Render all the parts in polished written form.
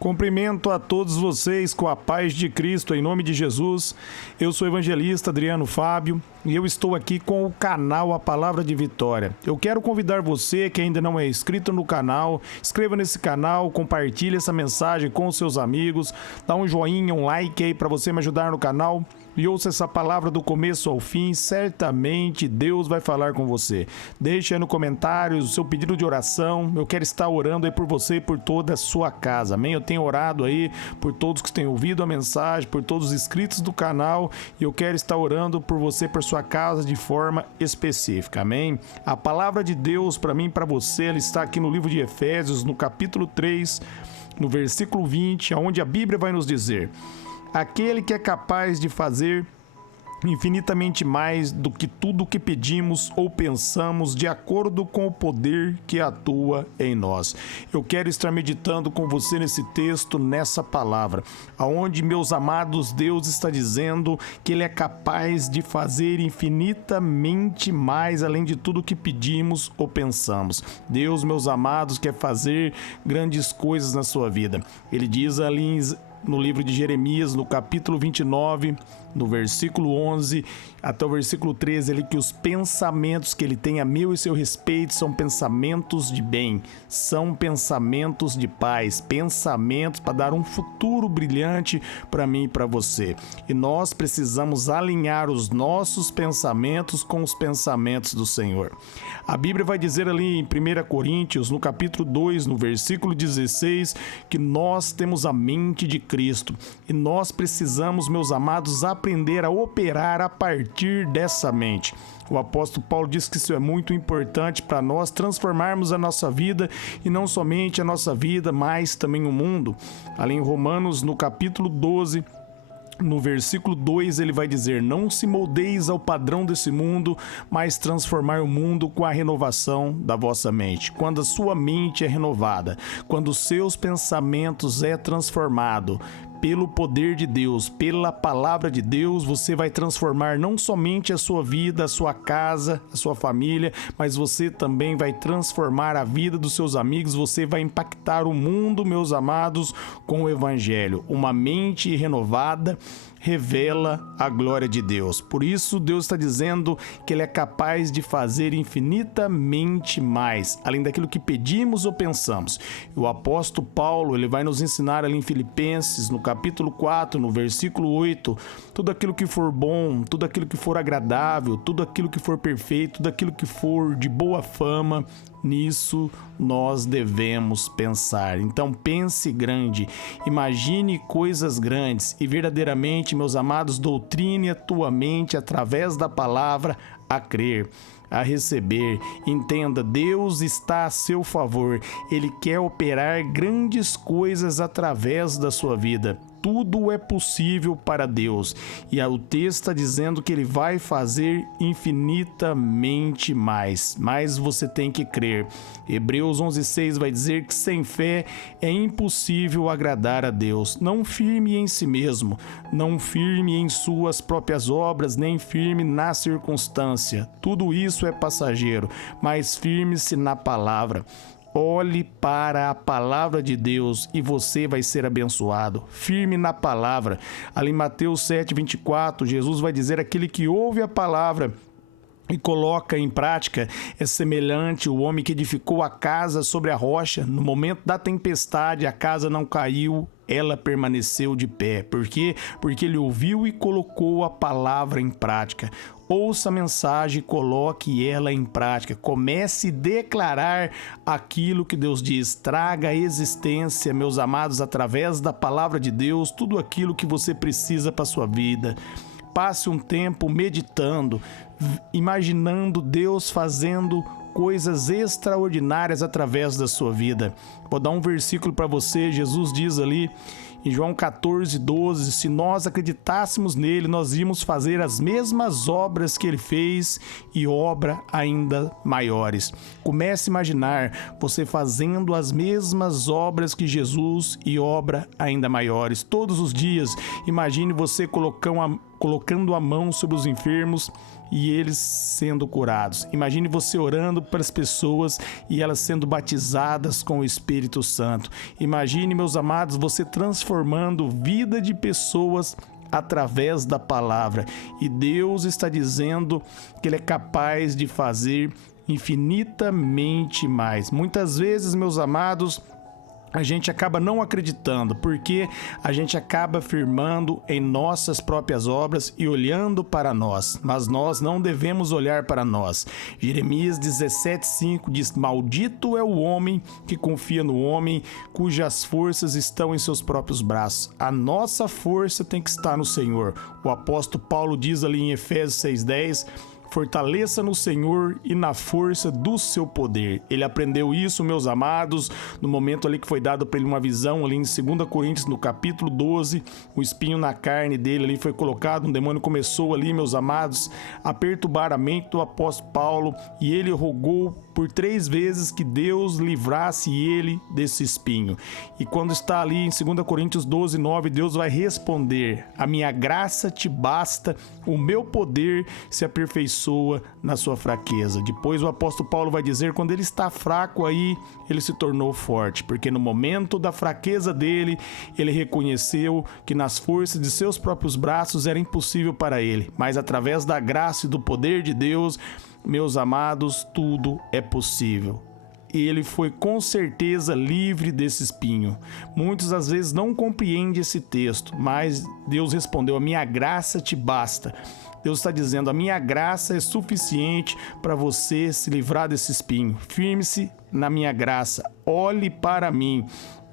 Cumprimento a todos vocês com a paz de Cristo, em nome de Jesus. Eu sou o evangelista Adriano Fábio e eu estou aqui com o canal A Palavra de Vitória. Eu quero convidar você que ainda não é inscrito no canal, inscreva nesse canal, compartilhe essa mensagem com os seus amigos, dá um joinha, um like aí para você me ajudar no canal. E ouça essa palavra do começo ao fim, certamente Deus vai falar com você. Deixe aí no comentário o seu pedido de oração, eu quero estar orando aí por você e por toda a sua casa, amém? Eu tenho orado aí por todos que têm ouvido a mensagem, por todos os inscritos do canal, e eu quero estar orando por você, por sua casa de forma específica, amém? A palavra de Deus para mim e para você, ela está aqui no livro de Efésios, no capítulo 3, no versículo 20, onde a Bíblia vai nos dizer: aquele que é capaz de fazer infinitamente mais do que tudo o que pedimos ou pensamos, de acordo com o poder que atua em nós. Eu quero estar meditando com você nesse texto, nessa palavra, aonde, meus amados, Deus está dizendo que Ele é capaz de fazer infinitamente mais, além de tudo o que pedimos ou pensamos. Deus, meus amados, quer fazer grandes coisas na sua vida. Ele diz ali no livro de Jeremias, no capítulo 29, no versículo 11 até o versículo 13, ali, que os pensamentos que ele tem a meu e seu respeito são pensamentos de bem, são pensamentos de paz, pensamentos para dar um futuro brilhante para mim e para você. E nós precisamos alinhar os nossos pensamentos com os pensamentos do Senhor. A Bíblia vai dizer ali em 1 Coríntios, no capítulo 2, no versículo 16, que nós temos a mente de Cristo e nós precisamos, meus amados, aprender a operar a partir dessa mente. O apóstolo Paulo diz que isso é muito importante para nós transformarmos a nossa vida, e não somente a nossa vida, mas também o mundo. Ali em Romanos, no capítulo 12, no versículo 2, ele vai dizer: não se moldeis ao padrão desse mundo, mas transformar o mundo com a renovação da vossa mente. Quando a sua mente é renovada, quando os seus pensamentos é transformado pelo poder de Deus, pela palavra de Deus, você vai transformar não somente a sua vida, a sua casa, a sua família, mas você também vai transformar a vida dos seus amigos, você vai impactar o mundo, meus amados, com o evangelho. Uma mente renovada revela a glória de Deus. Por isso, Deus está dizendo que Ele é capaz de fazer infinitamente mais, além daquilo que pedimos ou pensamos. O apóstolo Paulo, ele vai nos ensinar ali em Filipenses, no capítulo 4, no versículo 8, tudo aquilo que for bom, tudo aquilo que for agradável, tudo aquilo que for perfeito, tudo aquilo que for de boa fama, nisso nós devemos pensar. Então pense grande, imagine coisas grandes e verdadeiramente, meus amados, doutrine a tua mente através da palavra a crer, a receber. Entenda, Deus está a seu favor, Ele quer operar grandes coisas através da sua vida. Tudo é possível para Deus, e o texto está dizendo que Ele vai fazer infinitamente mais, mas você tem que crer. Hebreus 11:6 vai dizer que sem fé é impossível agradar a Deus. Não firme em si mesmo, não firme em suas próprias obras, nem firme na circunstância. Tudo isso é passageiro, mas firme-se na palavra. Olhe para a palavra de Deus e você vai ser abençoado. Firme na palavra. Ali em Mateus 7:24, Jesus vai dizer: aquele que ouve a palavra e coloca em prática é semelhante ao homem que edificou a casa sobre a rocha. No momento da tempestade, a casa não caiu, ela permaneceu de pé. Por quê? Porque ele ouviu e colocou a palavra em prática. Ouça a mensagem, coloque ela em prática. Comece a declarar aquilo que Deus diz. Traga à existência, meus amados, através da palavra de Deus, tudo aquilo que você precisa para a sua vida. Passe um tempo meditando, imaginando Deus fazendo coisas extraordinárias através da sua vida. Vou dar um versículo para você. Jesus diz ali Em João 14:12, se nós acreditássemos nele, nós íamos fazer as mesmas obras que ele fez e obra ainda maiores. Comece a imaginar você fazendo as mesmas obras que Jesus e obra ainda maiores. Todos os dias, imagine você colocando a mão sobre os enfermos e eles sendo curados. Imagine você orando para as pessoas e elas sendo batizadas com o Espírito Santo. Imagine, meus amados, você transformando vida de pessoas através da palavra. E Deus está dizendo que Ele é capaz de fazer infinitamente mais. Muitas vezes, meus amados, a gente acaba não acreditando, porque a gente acaba firmando em nossas próprias obras e olhando para nós, mas nós não devemos olhar para nós. Jeremias 17:5 diz: maldito é o homem que confia no homem, cujas forças estão em seus próprios braços. A nossa força tem que estar no Senhor. O apóstolo Paulo diz ali em Efésios 6:10: fortaleça no Senhor e na força do seu poder. Ele aprendeu isso, meus amados, no momento ali que foi dado para ele uma visão ali em 2 Coríntios, no capítulo 12, o espinho na carne dele ali foi colocado, um demônio começou ali, meus amados, a perturbar a mente do apóstolo Paulo, e ele rogou por 3 vezes que Deus livrasse ele desse espinho. E quando está ali em 2 Coríntios 12:9, Deus vai responder: a minha graça te basta, o meu poder se aperfeiçoa na sua fraqueza. Depois o apóstolo Paulo vai dizer: quando ele está fraco, aí ele se tornou forte, porque no momento da fraqueza dele, ele reconheceu que nas forças de seus próprios braços era impossível para ele, mas através da graça e do poder de Deus, meus amados, tudo é possível. Ele foi com certeza livre desse espinho. Muitos às vezes não compreendem esse texto, mas Deus respondeu: a minha graça te basta. Deus está dizendo: a minha graça é suficiente para você se livrar desse espinho. Firme-se na minha graça, olhe para mim.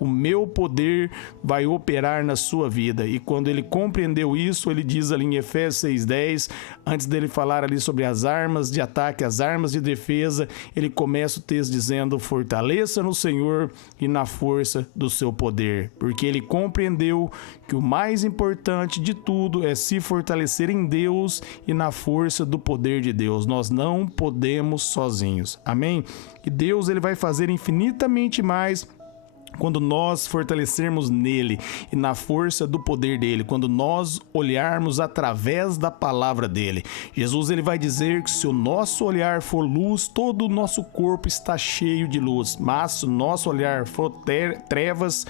O meu poder vai operar na sua vida. E quando ele compreendeu isso, ele diz ali em Efésios 6:10, antes dele falar ali sobre as armas de ataque, as armas de defesa, ele começa o texto dizendo: fortaleça no Senhor e na força do seu poder. Porque ele compreendeu que o mais importante de tudo é se fortalecer em Deus e na força do poder de Deus. Nós não podemos sozinhos. Amém? E Deus, ele vai fazer infinitamente mais quando nós fortalecermos nele e na força do poder dele, quando nós olharmos através da palavra dele. Jesus, ele vai dizer que se o nosso olhar for luz, todo o nosso corpo está cheio de luz, mas se o nosso olhar for trevas,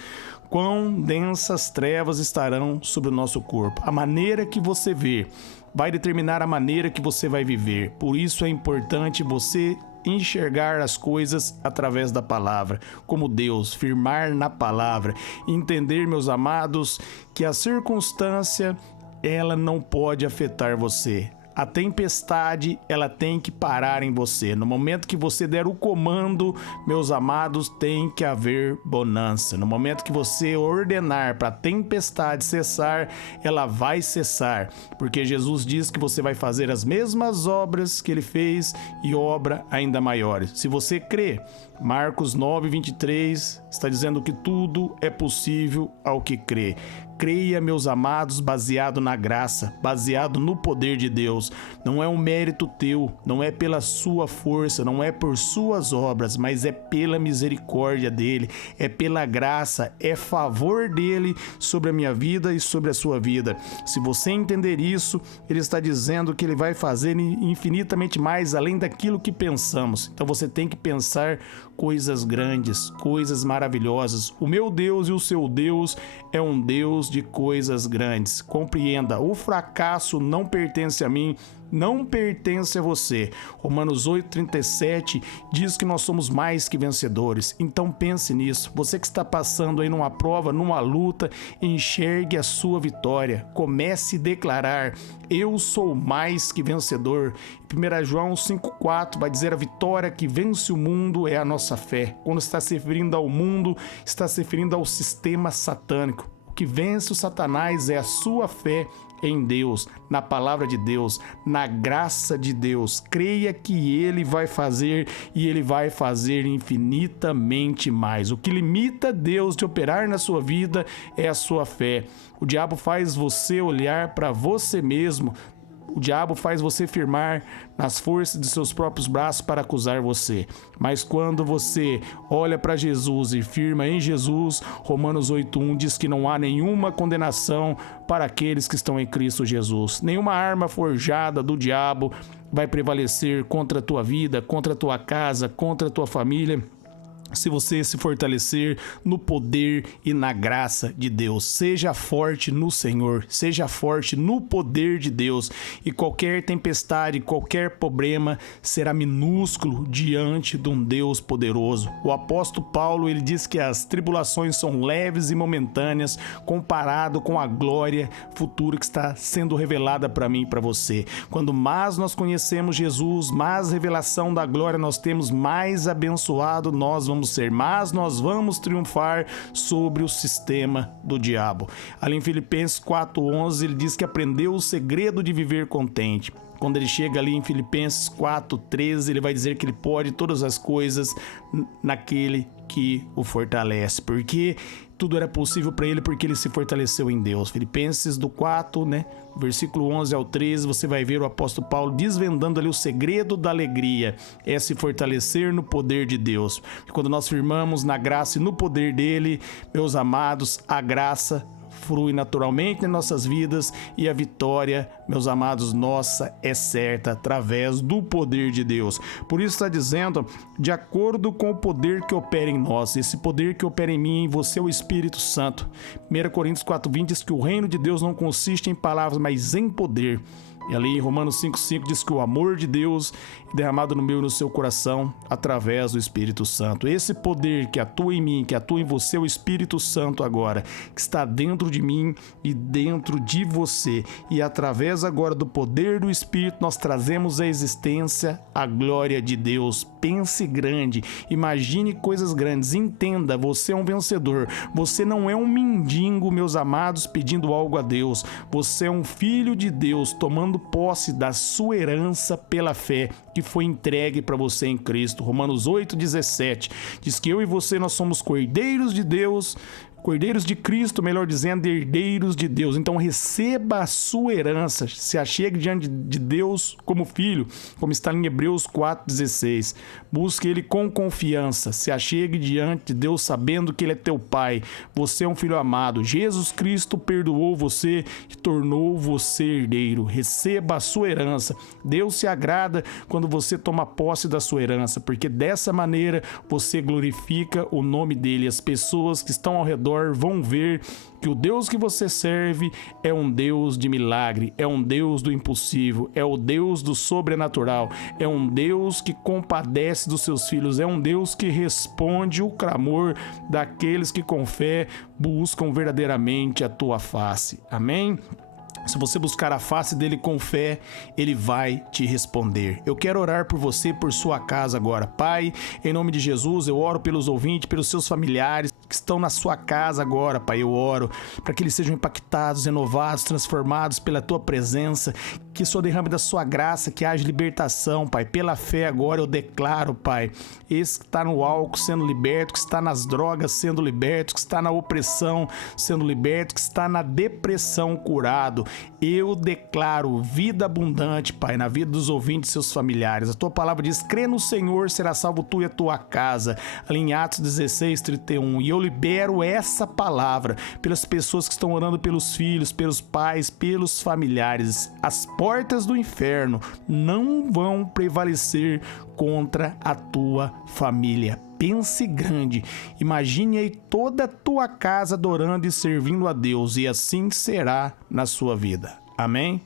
quão densas trevas estarão sobre o nosso corpo. A maneira que você vê vai determinar a maneira que você vai viver. Por isso é importante você enxergar as coisas através da palavra, como Deus, firmar na palavra, entender, meus amados, que a circunstância, ela não pode afetar você. A tempestade, ela tem que parar em você. No momento que você der o comando, meus amados, tem que haver bonança. No momento que você ordenar para a tempestade cessar, ela vai cessar. Porque Jesus diz que você vai fazer as mesmas obras que ele fez e obra ainda maiores. Se você crê, Marcos 9:23 está dizendo que tudo é possível ao que crê. Creia, meus amados, baseado na graça, baseado no poder de Deus. Não é um mérito teu, não é pela sua força, não é por suas obras, mas é pela misericórdia dele, é pela graça, é favor dele sobre a minha vida e sobre a sua vida. Se você entender isso, ele está dizendo que ele vai fazer infinitamente mais além daquilo que pensamos. Então você tem que pensar coisas grandes, coisas maravilhosas. O meu Deus e o seu Deus é um Deus de coisas grandes. Compreenda, o fracasso não pertence a mim, não pertence a você. Romanos 8:37 diz que nós somos mais que vencedores. Então pense nisso. Você que está passando aí numa prova, numa luta, enxergue a sua vitória. Comece a declarar: eu sou mais que vencedor. 1 João 5:4 vai dizer: a vitória que vence o mundo é a nossa fé. Quando está se referindo ao mundo, está se referindo ao sistema satânico. O que vence o Satanás é a sua fé em Deus, na palavra de Deus, na graça de Deus. Creia que Ele vai fazer e Ele vai fazer infinitamente mais. O que limita Deus de operar na sua vida é a sua fé. O diabo faz você olhar para você mesmo. O diabo faz você firmar nas forças de seus próprios braços para acusar você. Mas quando você olha para Jesus e firma em Jesus, Romanos 8:1 diz que não há nenhuma condenação para aqueles que estão em Cristo Jesus. Nenhuma arma forjada do diabo vai prevalecer contra a tua vida, contra a tua casa, contra a tua família, se você se fortalecer no poder e na graça de Deus. Seja forte no Senhor, seja forte no poder de Deus, e qualquer tempestade, qualquer problema será minúsculo diante de um Deus poderoso. O apóstolo Paulo, ele diz que as tribulações são leves e momentâneas comparado com a glória futura que está sendo revelada para mim e para você. Quando mais nós conhecemos Jesus, mais revelação da glória nós temos, mais abençoado nós vamos ser, mas nós vamos triunfar sobre o sistema do diabo. Ali em Filipenses 4:11 ele diz que aprendeu o segredo de viver contente. Quando ele chega ali em Filipenses 4:13, ele vai dizer que ele pode todas as coisas naquele que o fortalece, porque tudo era possível para ele porque ele se fortaleceu em Deus. Filipenses do 4, versículo 11 ao 13, você vai ver o apóstolo Paulo desvendando ali o segredo da alegria, é se fortalecer no poder de Deus. E quando nós firmamos na graça e no poder dele, meus amados, a graça flui naturalmente nas nossas vidas e a vitória, meus amados, nossa é certa através do poder de Deus. Por isso está dizendo, de acordo com o poder que opera em nós, esse poder que opera em mim e em você é o Espírito Santo. 1 Coríntios 4:20 diz que o reino de Deus não consiste em palavras, mas em poder. E ali em Romanos 5:5 diz que o amor de Deus é derramado no meu e no seu coração através do Espírito Santo. Esse poder que atua em mim, que atua em você, é o Espírito Santo agora, que está dentro de mim e dentro de você. E através agora do poder do Espírito nós trazemos à existência a glória de Deus. Pense grande, imagine coisas grandes, entenda, você é um vencedor. Você não é um mendigo, meus amados, pedindo algo a Deus. Você é um filho de Deus, tomando posse da sua herança pela fé que foi entregue para você em Cristo. Romanos 8:17 diz que eu e você nós somos cordeiros de Deus, cordeiros de Cristo, melhor dizendo, herdeiros de Deus. Então receba a sua herança, se achegue diante de Deus como filho, como está em Hebreus 4:16. Busque Ele com confiança, se achegue diante de Deus sabendo que Ele é teu Pai. Você é um filho amado. Jesus Cristo perdoou você e tornou você herdeiro. Receba a sua herança. Deus se agrada quando você toma posse da sua herança, porque dessa maneira você glorifica o nome dEle. As pessoas que estão ao redor vão ver que o Deus que você serve é um Deus de milagre, é um Deus do impossível, é o Deus do sobrenatural, é um Deus que compadece dos seus filhos, é um Deus que responde o clamor daqueles que com fé buscam verdadeiramente a tua face. Amém? Se você buscar a face dele com fé, ele vai te responder. Eu quero orar por você, por sua casa agora. Pai, em nome de Jesus, eu oro pelos ouvintes, pelos seus familiares que estão na sua casa agora, Pai. Eu oro para que eles sejam impactados, renovados, transformados pela tua presença, que o Senhor derrame da sua graça, que haja libertação, Pai. Pela fé agora eu declaro, Pai, esse que está no álcool sendo liberto, que está nas drogas sendo liberto, que está na opressão sendo liberto, que está na depressão curado. Eu declaro vida abundante, Pai, na vida dos ouvintes e seus familiares. A tua palavra diz, crê no Senhor, será salvo tu e a tua casa. Ali em Atos 16:31. E eu libero essa palavra pelas pessoas que estão orando pelos filhos, pelos pais, pelos familiares. As portas do inferno não vão prevalecer contra a tua família. Pense grande, imagine aí toda a tua casa adorando e servindo a Deus, e assim será na sua vida. Amém?